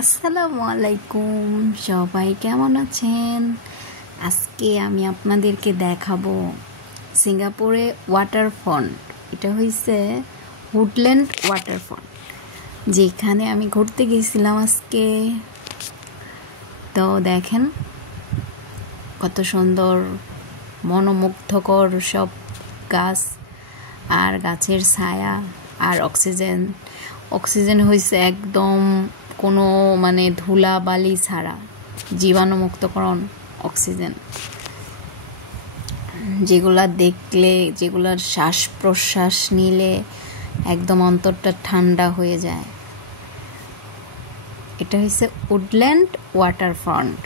আসসালামু আলাইকুম, সবাই কেমন আছেন? আজকে আমি আপনাদেরকে দেখাবো সিঙ্গাপুরে ওয়াটারফ্রন্ট। এটা হইছে উডল্যান্ড ওয়াটারফ্রন্ট, যেখানে আমি ঘুরতে গেছিলাম আজকে। তো দেখেন কত সুন্দর মনোমুগ্ধকর সব গাছ আর গাছের ছায়া আর অক্সিজেন হইছে একদম কোনো ধুলা বালি ছাড়া, জীবাণুমুক্তকরণ অক্সিজেন, যেগুলা দেখলে, যেগুলার শ্বাস প্রশ্বাস নিলে একদম অন্তরটা ঠান্ডা হয়ে যায়। এটা হচ্ছে উডল্যান্ড ওয়াটারফ্রন্ট।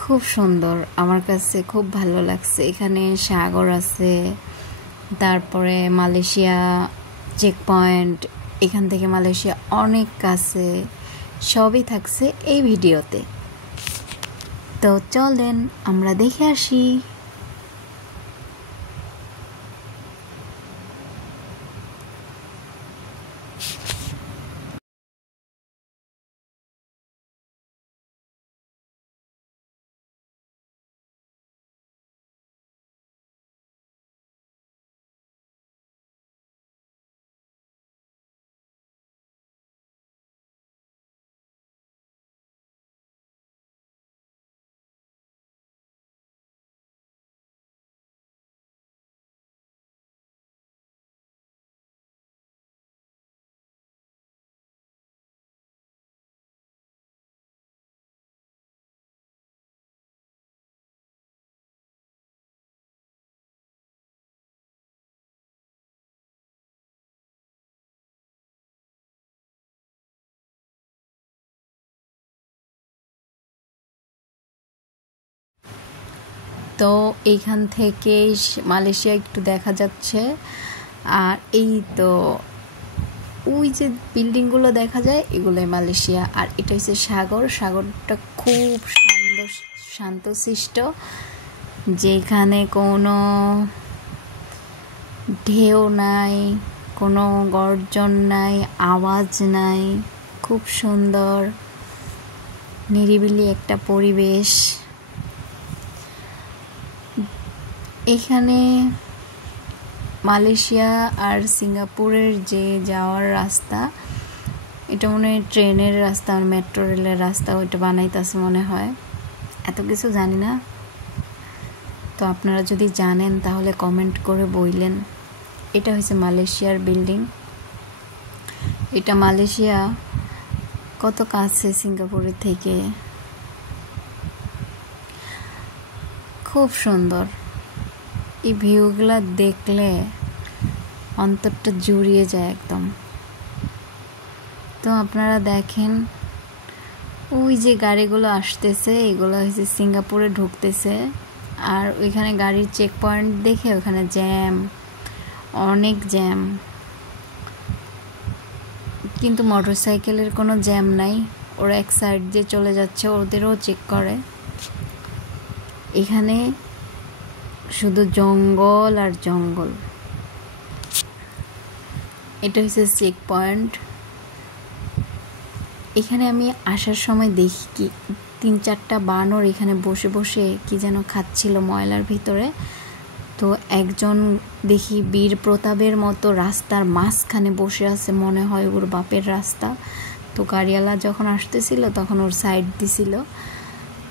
খুব সুন্দর, আমার কাছে খুব ভালো লাগছে। এখানে সাগর আছে, তারপরে মালয়েশিয়া চেক পয়েন্ট, এখান থেকে মালয়েশিয়া অনেক কাছে, সবই থাকছে এই ভিডিওতে। তো চলেন আমরা দেখে আসি। তো এইখান থেকে মালয়েশিয়া একটু দেখা যাচ্ছে। আর এই তো ওই যে বিল্ডিংগুলো দেখা যায়, এগুলোই মালয়েশিয়া। আর এটা হচ্ছে সাগরটা খুব শান্তশিষ্ট, যেখানে কোনো ঢেউ নাই, কোনো গর্জন নাই, আওয়াজ নাই, খুব সুন্দর নিরিবিলি একটা পরিবেশ। এখানে মালয়েশিয়া আর সিঙ্গাপুরের যে যাওয়ার রাস্তা, এটা মনে হয় ট্রেনের রাস্তা আর মেট্রো রেলের রাস্তা, ওইটা বানাইতেছে মনে হয়, এত কিছু জানি না। তো আপনারা যদি জানেন তাহলে কমেন্ট করে বললেন। এটা হচ্ছে মালয়েশিয়ার বিল্ডিং। এটা মালয়েশিয়া কত কাছে সিঙ্গাপুরের থেকে, খুব সুন্দর। এই ভিউগুলা দেখলে অন্তরটা জুড়িয়ে যায় একদম। তো আপনারা দেখেন ওই যে গাড়িগুলো আসতেছে, এগুলো হচ্ছে সিঙ্গাপুরে ঢুকতেছে। আর ওইখানে গাড়ির চেক পয়েন্ট দেখে ওখানে জ্যাম, অনেক জ্যাম, কিন্তু মোটরসাইকেলের কোনো জ্যাম নাই। ওরা এক সাইড দিয়ে চলে যাচ্ছে, ওদেরও চেক করে। এখানে শুধু জঙ্গল আর জঙ্গল। এটা হচ্ছে চেক পয়েন্ট। এখানে আমি আসার সময় দেখি কি 3-4টা বানর এখানে বসে বসে কি যেন খাচ্ছিল ময়লার ভিতরে। তো একজন দেখি বীর প্রতাপের মতো রাস্তার মাঝখানে বসে আছে, মনে হয় ওর বাপের রাস্তা। তো গাড়িওয়ালা যখন আসতেছিল তখন ওর সাইড দিছিল।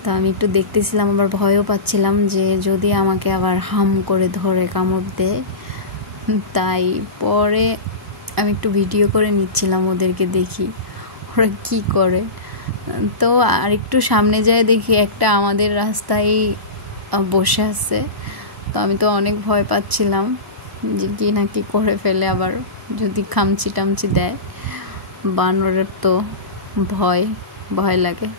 তো আমি একটু দেখতেছিলাম, আবার ভয়ও পাচ্ছিলাম যে যদি আমাকে আবার হাম করে ধরে কামড় দেয়। তাই পরে আমি একটু ভিডিও করে নিচ্ছিলাম, ওদেরকে দেখি ওরা কি করে। তো আর একটু সামনে যায় দেখি একটা আমাদের রাস্তায় বসে আছে। তো আমি তো অনেক ভয় পাচ্ছিলাম যে কি না কি করে ফেলে, আবার যদি খামচি টামচি দেয়। বানরের তো ভয় লাগে।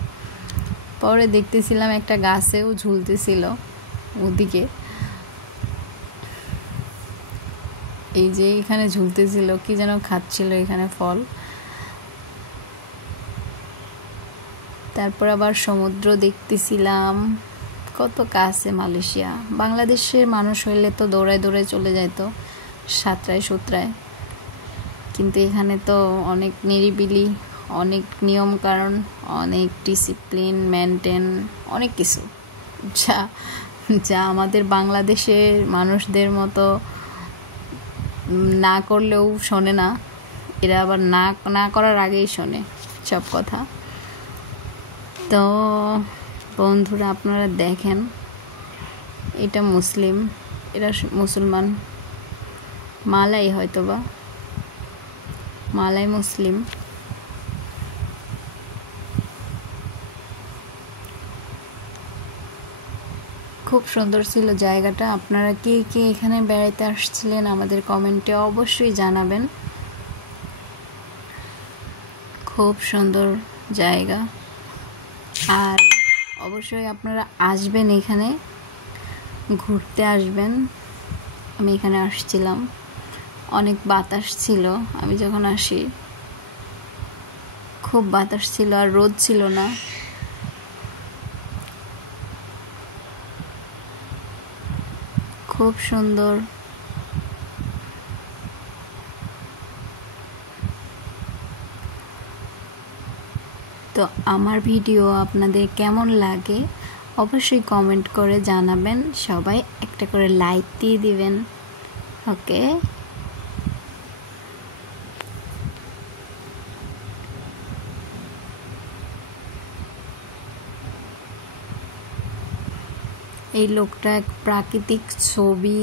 পরে দেখতেছিলাম একটা গাছেও ঝুলতেছিল ওদিকে, এই যে এখানে ঝুলতেছিল, কি যেন খাচ্ছিল এখানে ফল। তারপর আবার সমুদ্র দেখতেছিলাম, কত কাছে মালয়েশিয়া। বাংলাদেশের মানুষ হইলে তো দৌড়ায় চলে যেত সাঁতরায় সুতরায়, কিন্তু এখানে তো অনেক নিরিবিলি, অনেক নিয়ম কারণ, অনেক ডিসিপ্লিন মেনটেন, অনেক কিছু যা যা আমাদের বাংলাদেশের মানুষদের মতো না করলেও শোনে না, এরা আবার না করার আগেই শোনে সব কথা। তো বন্ধুরা আপনারা দেখেন, এটা মুসলিম, এরা মুসলমান, মালাই হয়তোবা, মালাই মুসলিম। খুব সুন্দর ছিল জায়গাটা। আপনারা কে কে এখানে বেড়াইতে আসছিলেন আমাদের কমেন্টে অবশ্যই জানাবেন। খুব সুন্দর জায়গা, আর অবশ্যই আপনারা আসবেন, এখানে ঘুরতে আসবেন। আমি এখানে আসছিলাম, অনেক বাতাস ছিল, আমি যখন আসি খুব বাতাস ছিল আর রোদ ছিল না। খুব সুন্দর। তো আমার ভিডিও আপনাদের কেমন লাগে অবশ্যই কমেন্ট করে জানাবেন। সবাই একটা করে লাইক দিয়ে দিবেন। ওকে, এই লোকটা এক প্রাকৃতিক ছবি